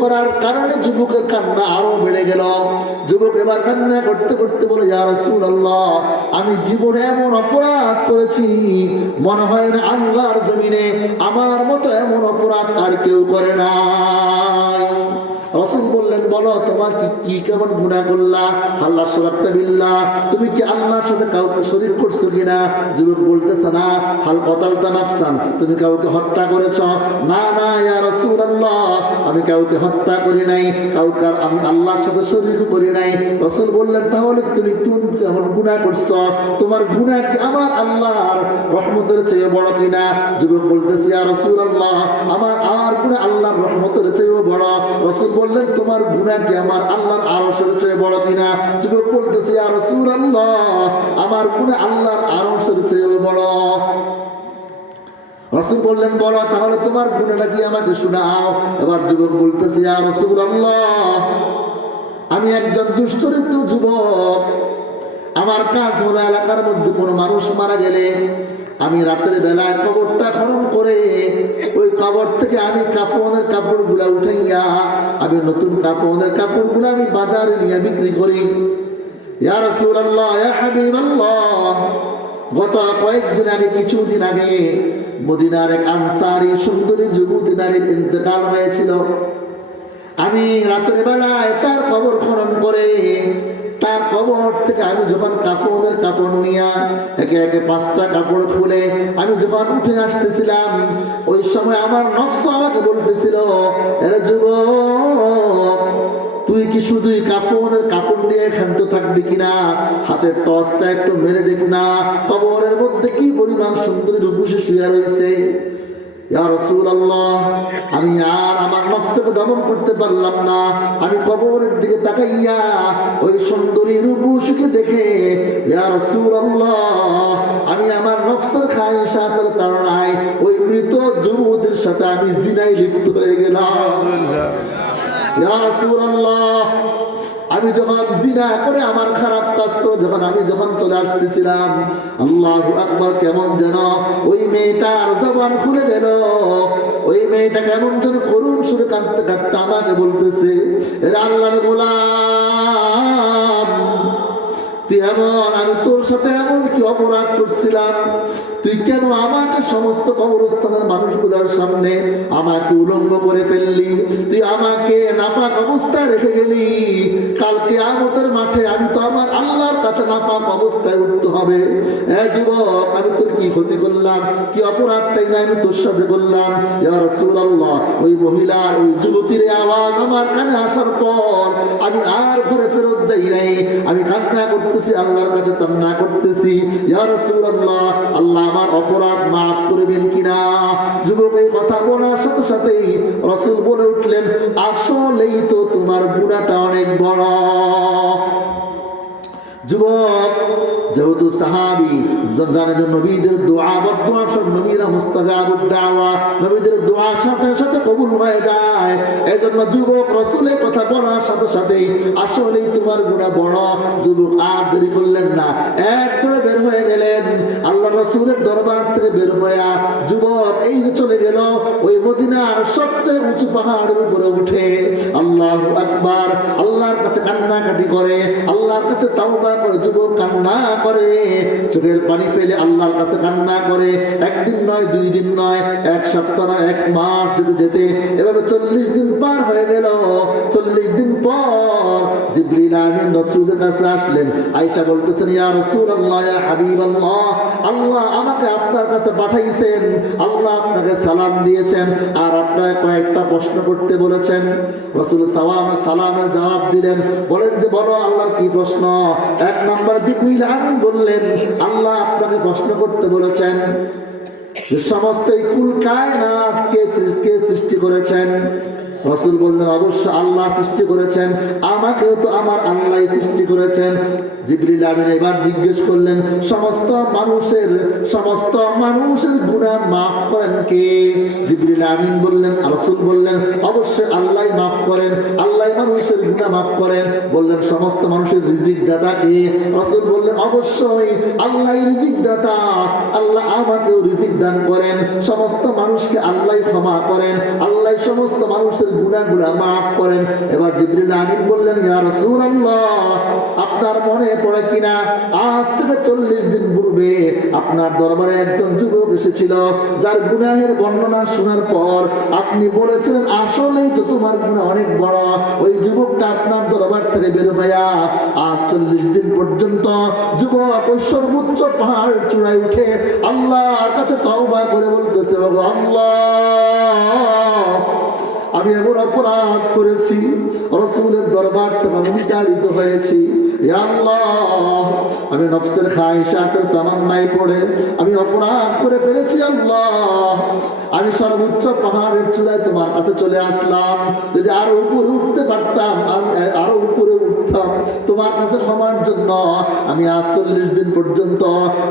করার কারণে যুবকের কান্না আরো বেড়ে গেল। যুবক এবার কান্না করতে করতে বলে, ইয়া রাসূলুল্লাহ, আমি জীবনে এমন অপরাধ করেছি, মনে হয় না আল্লাহর জমিনে আমার মতো এমন অপরাধ আর কেউ করে নাই। রাসূল বললেন, বলো তোমার কি কেমন গুনাহ করলা? আল্লাহ শরাকতা বিল্লাহ, তুমি কি আল্লাহর সাথে কাউকে শরীক করছো কিনা? যুবক বলতেছে, না। হাল কতালতা নাফসান, তুমি কাউকে হত্যা করেছো? না না ইয়া রাসূলুল্লাহ, আমি কাউকে হত্যা করি নাই, কাউকে আমি আল্লাহর সাথে শরীক করি নাই। রাসূল বললেন, তাহলে তুমি কোন এমন গুনাহ করছো? তোমার গুনাহ কি আমার আল্লাহর রহমতের চেয়ে বড় কিনা? যুবক বলতেছে, ইয়া রাসূলুল্লাহ, আমার গুনাহ আল্লাহর রহমতের চেয়ে বড়। রাসূল বললেন, তোমার গুনাহ কি আমার আল্লাহর আরশের চেয়ে বড় কিনা? যুবক বলতেছে, ইয়া রাসূলুল্লাহ, আমার গুনাহ আল্লাহর আরশের চেয়ে বড়। রাসূল বললেন, বলো তাহলে তোমার গুনাহটা কি আমাকে শোনাও। এবার যুবক বলতেছে, ইয়া রাসূলুল্লাহ, আমি একজন দুশ্চরিত্র যুবক। আমার কাজ হলো এলাকার মধ্যে কোনো মানুষ মারা গেলে আমি রাতের বেলায় কবরটা খনন করে ওই কবর থেকে আমি কাফনের কাপড়গুলা উঠাইয়া আমি নতুন কাফনের কাপড়গুলা আমি বাজারে নিয়ে বিক্রি করি। ইয়া রাসূলুল্লাহ, ইয়া হাবিবাল্লাহ, গত কয়েকদিন আগে, কিছুদিন আগে মদিনার এক আনসারী সুন্দরী যুবতী নারীর ইন্তেকাল হয়েছিল। আমি রাতের বেলায় তার কবর খনন করে তার কবর থেকে আমি যখন কাফনের কাপড় নিয়ে একে একে 5টা কাপড় খুলে আমি যখন উঠে আসতেছিলাম, ওই সময় আমার নফস আমাকে বলতেছিল, এরে যুবক, তুই কি শুধুই কাফনের কাপড় নিয়ে ক্ষান্ত থাকবি কিনা? হাতের টর্চটা একটু মেরে দেখ না, কবরের মধ্যে কি পরিমাণ সুন্দরী রূপসী শুয়ে রয়েছে। ইয়া রাসূলুল্লাহ, আমি আর আমার নফসকে দমন করতে পারলাম না। আমি কবরের দিকে তাকাইয়া ওই সুন্দরী রূপসীকে দেখে, ইয়া রাসূলুল্লাহ, আমি আমার নফসের খায়সাতের তাড়নায় ওই মৃত যুবতীর সাথে আমি জিনায় লিপ্ত হয়ে গেলাম। ইয়া রাসূলুল্লাহ, আমি যখন জিনা করে আমার খারাপ কাজ করে যখন চলে আসতেছিলাম, আল্লাহু আকবার, কেমন যেন ওই মেয়েটার জবান খুলে গেল। ওই মেয়েটা কেমন যেন করুণ সুরে কাঁদতে কাঁদতে আমাকে বলতেছে, এর আল্লাহর গোলাম, তুই এমন, আমি তোর সাথে এমন কি অপরাধ করছিলাম? তুই কেন আমাকে সমস্ত কবরস্থানের মানুষগুলোর সামনে আমাকে উলঙ্গ করে ফেললি? তুই আমাকে নাপাক অবস্থায় রেখে গেলি। কালকে কিয়ামতের মাঠে আমি তো আমার আল্লাহর কাছে নাপাক অবস্থায় উঠতে হবে। হ্যাঁ যুবক, আমি তোর কি ক্ষতি করলাম? কি অপরাধটাই না আমি তোর সাথে করলাম? ইয়া রাসূলুল্লাহ, ওই মহিলার, ওই যুবতীর আওয়াজ আমার কানে আসার পর আমি আর ঘরে ফেরত যাই নাই। আমি কান্না করতেছি, আল্লাহর কাছে কান্না করতেছি, ইয়া রাসূলুল্লাহ, আল্লাহ আমার অপরাধ মাফ করবেন কিনা? যুবক এই কথা বলার সাথে সাথেই রাসূল বলে উঠলেন, আসলেই তো তোমার গুনাহটা অনেক বড়। যুবক যেহেতু সাহাবী, জানে যে নবীদের দোয়া বদদোয়া সব নবীরা মুস্তাজাবুদ দাওয়া, নবীদের দোয়ার সাথে সাথে কবুল হয়ে যায়। এজন্য যুবক রাসূলের কথা বলার সাথে সাথেই আসলেই তোমার গুনাহ বড়। যুবক আর দেরি করলেন না, এক করে বের হয়ে গেলেন আল্লাহ রাসূলের দরবার থেকে। বের হয়ে যুবক এই যে চলে গেল ওই মদিনার সবচেয়ে উঁচু পাহাড়ের উপরে উঠে আল্লাহু আকবার, আল্লাহর কাছে কান্নাকাটি করে, আল্লাহর কাছে তাওবা করে। যুবক কান্না করে, চোখের পানি ফেলে আল্লাহর কাছে কান্না করে। একদিন নয়, 2 দিন নয়, 1 সপ্তাহ নয়, 1 মাস যেতে যেতে এভাবে 40 দিন পার হয়ে গেল। 40 দিন পর জিবরিল আমিন রাসূলের কাছে আসলেন। আয়েশা বলতেছেন, ইয়া রাসূলুল্লাহ, ইয়া হাবিবাল্লাহ, আল্লাহ আমাকে আপনার কাছে পাঠাইছেন, আল্লাহ আপনাকে সালাম দিয়েছেন আর আপনাকে কয়েকটা প্রশ্ন করতে বলেছেন। রাসূল সালামের জবাব দিলেন, বলেন যে বলো আল্লাহর কি প্রশ্ন? 1 নম্বর জিবরিল আমিন বললেন, আল্লাহ আপনাকে প্রশ্ন করতে বলেছেন যে সমস্ত এই কুল কায়নাত কে সৃষ্টি করেছেন? রাসূল বললেন, অবশ্য আল্লাহ সৃষ্টি করেছেন, আমাকেও তো আমার আল্লাহ সৃষ্টি করেছেন। জিবরিল আমিন এবার জিজ্ঞেস করলেন, সমস্ত মানুষের গুনাহ মাফ করেন কে? জিবরিল আমিন বললেন, রাসূল বললেন, অবশ্যই আল্লাহ মাফ করেন, আল্লাহ মানুষের গুনাহ মাফ করেন। বললেন, সমস্ত মানুষের রিজিক দাতা কে? রাসূল বললেন, অবশ্যই আল্লাহ রিজিক দাতা, আল্লাহ আমাকেও রিজিক দান করেন। সমস্ত মানুষকে আল্লাহ ক্ষমা করেন, আল্লাহ সমস্ত মানুষের গুনাহগুলো মাফ করেন। এবার জিবরিল আমিন বললেন, ইয়া রাসূলুল্লাহ, আপনার মনে পড়ে কিনা আজ থেকে 40 দিন পূর্বে আপনার দরবারে একজন যুবক এসেছিল, যার গুনাহের বর্ণনা শোনার পর আপনি বলেছিলেন, আসলেই তো তোমার গুনাহ অনেক বড়। ওই যুবকটা আপনার দরবার থেকে বের হইয়া আজ 40 দিন পর্যন্ত যুবক ওই সর্বোচ্চ পাহাড় চূড়ায় উঠে আল্লাহর কাছে তওবা করে বলতেছে, আল্লাহ, আমি এমন অপরাধ করেছি, রাসূলের দরবার থেকে আমি বিতাড়িত হয়েছি। ইয়া আল্লাহ, আমি নফসের খায়শাতের তামান্নায় পড়ে আমি অপরাধ করে ফেলেছি। আল্লাহ, আমি সর্বোচ্চ পাহাড়ের চূড়ায় তোমার কাছে চলে আসলাম। যদি আরো উপরে উঠতে পারতাম, আরো উপরে উঠতাম তোমার কাছে ক্ষমার জন্য। আমি আজ 40 দিন পর্যন্ত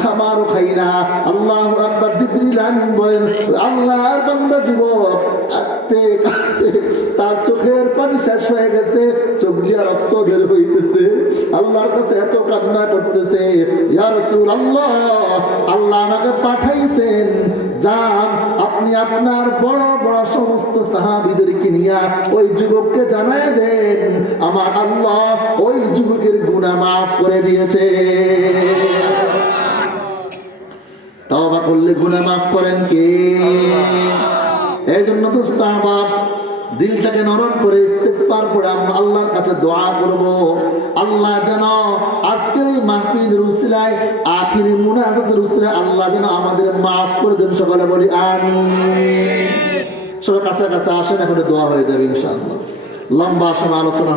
খামারও খাই না। আল্লাহু আকবার। জিবরিল আমিন বলেন, আল্লাহর বান্দা যুবক কাঁদতে কাঁদতে তার চোখের পানি শেষ হয়ে গেছে, চোখ দিয়ে রক্ত বের হইতেছে, আল্লাহর কাছে এত কান্না করতেছে, ইয়া রাসূলুল্লাহ, আল্লাহ আমাকে পাঠাইছেন, যান আপনি আপনার বড় বড় সমস্ত সাহাবীদেরকে নিয়ে ওই যুবককে জানায় দেন, আমার আল্লাহ ওই যুবকের গুনাহ মাফ করে দিয়েছে। তওবা করলে গুনাহ মাফ করেন কে? এই জন্য দোস্ত আমার দিলটাকে নরম করে ইস্তেগফার করে আমরা আল্লাহর কাছে দোয়া করব, আল্লাহ যেন আজকের এই মাহফিলের উসিলায়, আখিরি মুনাজাতের উসিলায় আল্লাহ যেন আমাদের মাফ করে দেন। সকলে বলি আমিন। সবাই কাছে কাছে আসেন, এখন দোয়া হয়ে যাবে ইনশাআল্লাহ। লম্বা সময় আলোচনা